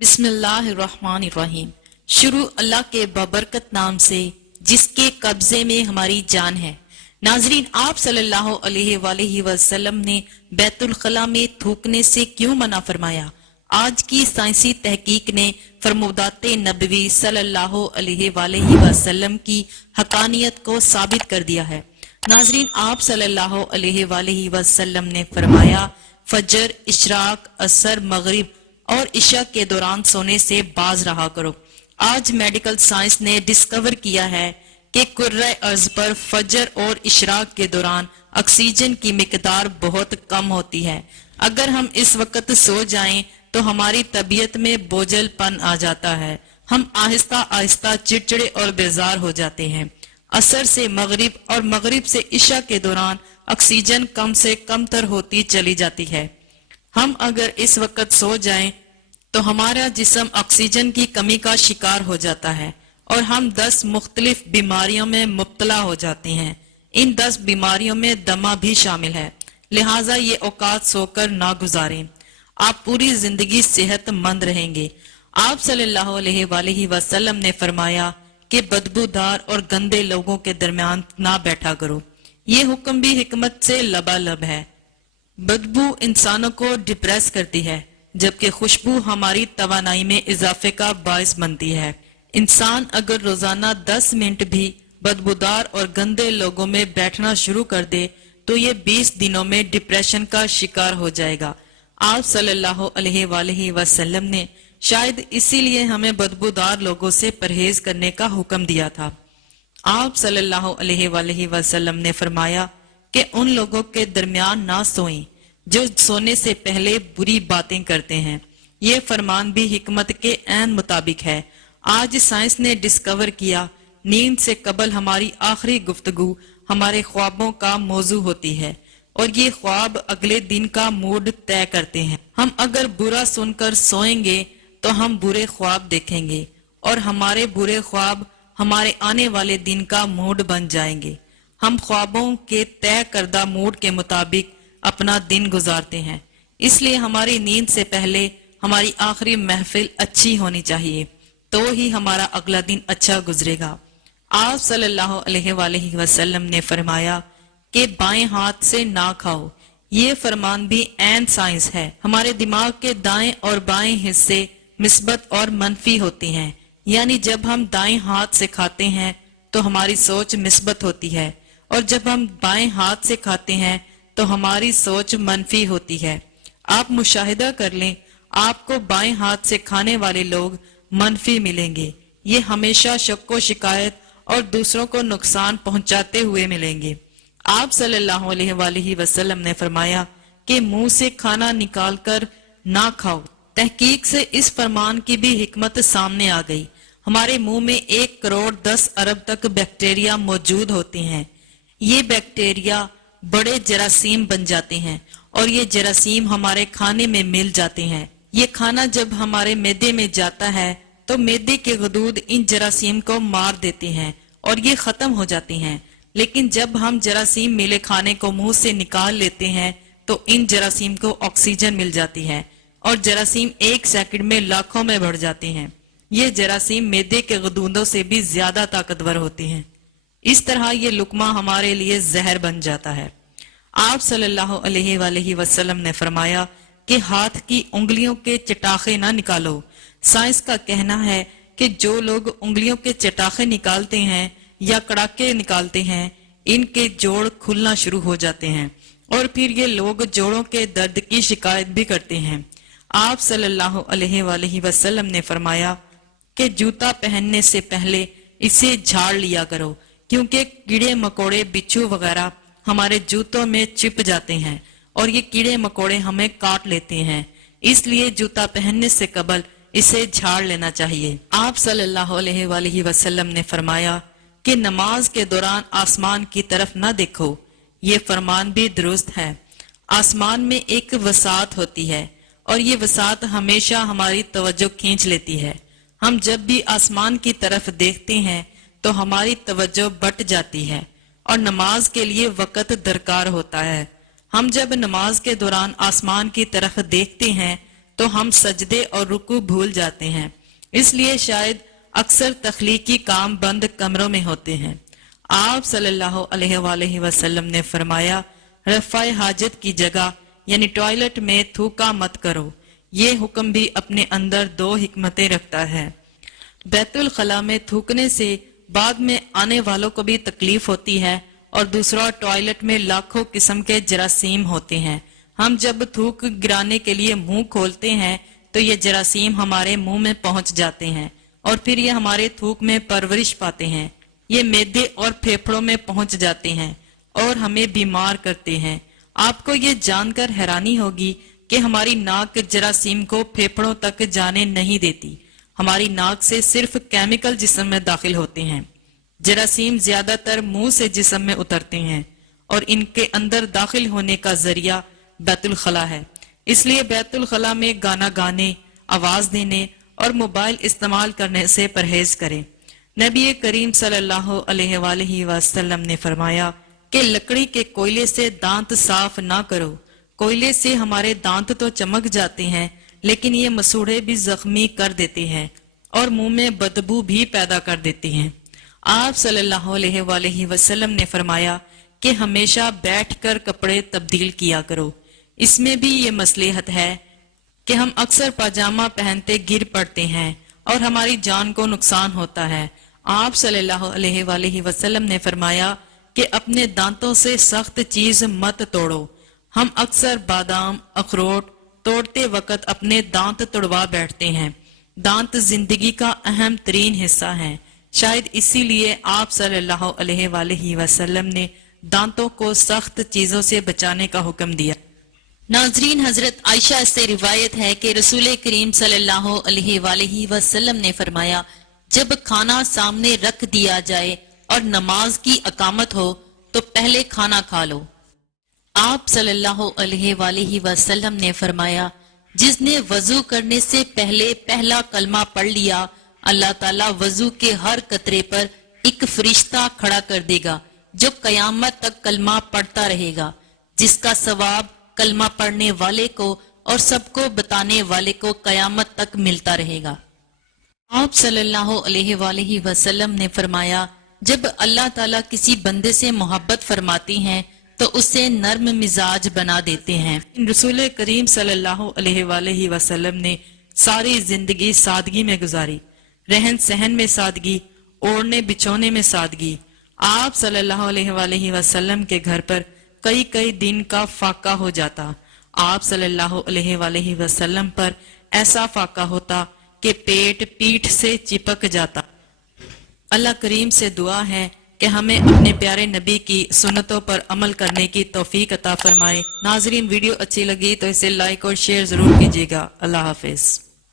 बिस्मिल्लाहिर्रहमानिर्रहीम। शुरू अल्लाह के बबरकत नाम से जिसके कब्जे में हमारी जान है। नाजरीन, आप सल्लल्लाहु अलैहि वसल्लम ने बैतुल खला में थूकने से क्यों मना फरमाया? आज की साइंसी तहकीक ने फरमोदात नबवी सल्लल्लाहु अलैहि वसल्लम की हकानियत को साबित कर दिया है। नाजरीन, आप सल्लल्लाहु अलैहि वसल्लम ने फरमाया, फजर, इशराक, असर, मगरिब और इशा के दौरान सोने से बाज रहा करो। आज मेडिकल साइंस ने डिस्कवर किया है कि कुर्रे अर्ज पर फजर और इशराक के दौरान ऑक्सीजन की मिकदार बहुत कम होती है। अगर हम इस वक्त सो जाएं तो हमारी तबीयत में बोझलपन आ जाता है। हम आहिस्ता आहिस्ता चिड़चिड़े और बेजार हो जाते हैं। असर से मगरिब और मगरिब से इशा के दौरान ऑक्सीजन कम से कम तर होती चली जाती है। हम अगर इस वक्त सो जाएं तो हमारा जिस्म ऑक्सीजन की कमी का शिकार हो जाता है और हम 10 मुख्तलिफ बीमारियों में मुब्तला हो जाते हैं। इन 10 बीमारियों में दमा भी शामिल है। लिहाजा ये औकात सोकर ना गुजारें। आप पूरी जिंदगी सेहतमंद रहेंगे। आप सल्लल्लाहु अलैहि वसल्लम ने फरमाया कि बदबूदार और गंदे लोगों के दरमियान ना बैठा करो। ये हुक्म भी हिकमत से लबालब है। बदबू इंसानों को डिप्रेस करती है, जबकि खुशबू हमारी तवानाई में इजाफे का बायस बनती है। इंसान अगर रोजाना 10 मिनट भी बदबूदार और गंदे लोगों में बैठना शुरू कर दे तो ये 20 दिनों में डिप्रेशन का शिकार हो जाएगा। आप सल्लल्लाहु अलैहि वसल्लम ने शायद इसीलिए हमें बदबूदार लोगों से परहेज करने का हुक्म दिया था। आप सल्लल्लाहु अलैहि वसल्लम ने फरमाया कि उन लोगों के दरमियान ना सोएं जो सोने से पहले बुरी बातें करते हैं। ये फरमान भी हिकमत के ऐन मुताबिक है। आज साइंस ने डिस्कवर किया, नींद से कबल हमारी आखिरी गुफ्तगू हमारे ख्वाबों का मौजू होती है और ये ख्वाब अगले दिन का मूड तय करते हैं। हम अगर बुरा सुनकर सोएंगे तो हम बुरे ख्वाब देखेंगे और हमारे बुरे ख्वाब हमारे आने वाले दिन का मूड बन जाएंगे। हम ख्वाबों के तय करदा मूड के मुताबिक अपना दिन गुजारते हैं। इसलिए हमारी नींद से पहले हमारी आखिरी महफिल अच्छी होनी चाहिए, तो ही हमारा अगला दिन अच्छा गुजरेगा। आप सल्लल्लाहु अलैहि वसल्लम ने फरमाया कि बाएं हाथ से ना खाओ। ये फरमान भी ऐन साइंस है। हमारे दिमाग के दाएं और बाएं हिस्से मिस्बत और मनफी होती हैं, यानी जब हम दाएं हाथ से खाते हैं तो हमारी सोच मिस्बत होती है और जब हम बाएं हाथ से खाते हैं तो हमारी सोच मनफी होती है। आप मुशाहिदा कर लें, आपको बाएं हाथ से खाने वाले लोग मनफी मिलेंगे। ये हमेशा शक व शिकायत और दूसरों को नुकसान पहुंचाते हुए मिलेंगे। आप सल्लल्लाहु अलैहि वसल्लम ने फरमाया कि मुंह से खाना निकालकर ना खाओ। तहकीक से इस फरमान की भी हिकमत सामने आ गई। हमारे मुंह में 1 करोड़ 10 अरब तक बैक्टीरिया मौजूद होते हैं। ये बैक्टीरिया बड़े जरासीम बन जाते हैं और ये जरासीम हमारे खाने में मिल जाते हैं। ये खाना जब हमारे मैदे में जाता है तो मैदे के गदूद इन जरासीम को मार देते हैं और ये खत्म हो जाते हैं। लेकिन जब हम जरासीम मिले खाने को मुंह से निकाल लेते हैं तो इन जरासीम को ऑक्सीजन मिल जाती है और जरासीम 1 सेकंड में लाखों में बढ़ जाते हैं। ये जरासीम मैदे के गदूदों से भी ज्यादा ताकतवर होते हैं। इस तरह ये लुकमा हमारे लिए जहर बन जाता है। आप सल्लल्लाहु अलैहि वसल्लम ने फरमाया कि हाथ की उंगलियों के चटाखे ना निकालो। साइंस का कहना है कि जो लोग उंगलियों के चटाखे निकालते हैं या कड़ाके निकालते हैं, इनके जोड़ खुलना शुरू हो जाते हैं और फिर ये लोग जोड़ों के दर्द की शिकायत भी करते हैं। आप सल्लल्लाहु अलैहि वसल्लम ने फरमाया कि जूता पहनने से पहले इसे झाड़ लिया करो, क्योंकि कीड़े मकोड़े, बिच्छू वगैरह हमारे जूतों में चिप जाते हैं और ये कीड़े मकोड़े हमें काट लेते हैं। इसलिए जूता पहनने से कबल इसे झाड़ लेना चाहिए। आप सल्लल्लाहु अलैहि वसल्लम ने फरमाया कि नमाज के दौरान आसमान की तरफ न देखो। ये फरमान भी दुरुस्त है। आसमान में एक वसात होती है और ये वसात हमेशा हमारी तवज्जो खींच लेती है। हम जब भी आसमान की तरफ देखते हैं तो हमारी तवज्जो बट जाती है और नमाज के लिए वक़्त दरकार होता है। हम जब नमाज के दौरान आसमान की तरफ देखते हैं تو ہم سجدے اور رکوع بھول جاتے ہیں، اس لیے شاید اکثر تخلیقی کام بند کمروں میں ہوتے ہیں۔ آپ صلی اللہ علیہ وآلہ وسلم نے فرمایا، رفع حاجت کی جگہ یعنی ٹوائلٹ میں تھوکا مت کرو۔ یہ حکم بھی اپنے اندر دو حکمتیں رکھتا ہے۔ بیت الخلاء میں تھوکنے سے بعد میں آنے والوں کو بھی تکلیف ہوتی ہے، اور دوسرا ٹوائلٹ میں لاکھوں قسم کے جراثیم ہوتے ہیں۔ ہم جب تھوک گرانے کے لیے منہ کھولتے ہیں تو یہ جراثیم ہمارے منہ میں پہنچ جاتے ہیں اور پھر یہ ہمارے تھوک میں پرورش پاتے ہیں۔ یہ معدے اور پھیپھڑوں میں پہنچ جاتے ہیں اور ہمیں بیمار کرتے ہیں۔ آپ کو یہ جان کر حیرانی ہوگی کہ ہماری ناک جراثیم کو پھیپھڑوں تک جانے نہیں دیتی۔ ہماری ناک سے صرف کیمیکل جسم میں داخل ہوتے ہیں۔ جراثیم زیادہ تر منہ سے جسم میں اترتے ہیں اور ان کے اندر داخل ہونے کا ذریعہ بیت الخلاء ہے۔ اس لیے بیت الخلاء میں گانا گانے، آواز دینے اور موبائل استعمال کرنے سے پرہیز کریں۔ نبی کریم صلی اللہ علیہ وآلہ وسلم نے فرمایا کہ لکڑی کے کوئلے سے دانت صاف نہ کرو۔ کوئلے سے ہمارے دانت تو چمک جاتے ہیں لیکن یہ مسوڑے بھی زخمی کر دیتے ہیں اور منہ میں بدبو بھی پیدا کر دیتے ہیں۔ آپ صلی اللہ علیہ وآلہ وسلم نے فرمایا کہ ہمیشہ بیٹھ کر کپڑے تبدیل کیا کرو۔ اس میں بھی یہ مصلحت ہے کہ ہم اکثر پاجامہ پہنتے گر پڑتے ہیں اور ہماری جان کو نقصان ہوتا ہے۔ آپ صلی اللہ علیہ وآلہ وسلم نے فرمایا کہ اپنے دانتوں سے سخت چیز مت توڑو۔ ہم اکثر بادام، اخروٹ توڑتے وقت اپنے دانت توڑوا بیٹھتے ہیں۔ دانت زندگی کا اہم ترین حصہ ہے، شاید اسی لیے آپ صلی اللہ علیہ وآلہ وسلم نے دانتوں کو سخت چیزوں سے بچانے کا حکم دیا۔ ناظرین، حضرت عائشہ سے روایت ہے کہ رسول کریم صلی اللہ علیہ وآلہ وسلم نے فرمایا، جب کھانا سامنے رکھ دیا جائے اور نماز کی اقامت ہو تو پہلے کھانا کھا لو۔ آپ صلی اللہ علیہ وآلہ وسلم نے فرمایا، جس نے وضو کرنے سے پہلے پہلا کلمہ پڑھ لیا، اللہ تعالیٰ وضو کے ہر قطرے پر ایک فرشتہ کھڑا کر دے گا جو قیامت تک کلمہ پڑھتا رہے گا، جس کا ثواب کلمہ پڑھنے والے کو اور سب کو بتانے والے کو قیامت تک ملتا رہے گا۔ آپ صلی اللہ علیہ وآلہ وسلم نے فرمایا، جب اللہ تعالیٰ کسی بندے سے محبت فرماتی ہیں تو اسے نرم مزاج بنا دیتے ہیں۔ رسول کریم صلی اللہ علیہ وآلہ وسلم نے ساری زندگی سادگی میں گزاری، رہن سہن میں سادگی، اوڑھنے بچھونے میں سادگی۔ آپ صلی اللہ علیہ وآلہ وسلم کے گھر پر کئی دن کا فاقہ ہو جاتا۔ آپ صلی اللہ علیہ وآلہ وسلم پر ایسا فاقہ ہوتا کہ پیٹ پیٹھ سے چپک جاتا۔ اللہ کریم سے دعا ہے کہ ہمیں اپنے پیارے نبی کی سنتوں پر عمل کرنے کی توفیق عطا فرمائے۔ ناظرین، ویڈیو اچھی لگی تو اسے لائک اور شیئر ضرور کیجیے گا۔ اللہ حافظ۔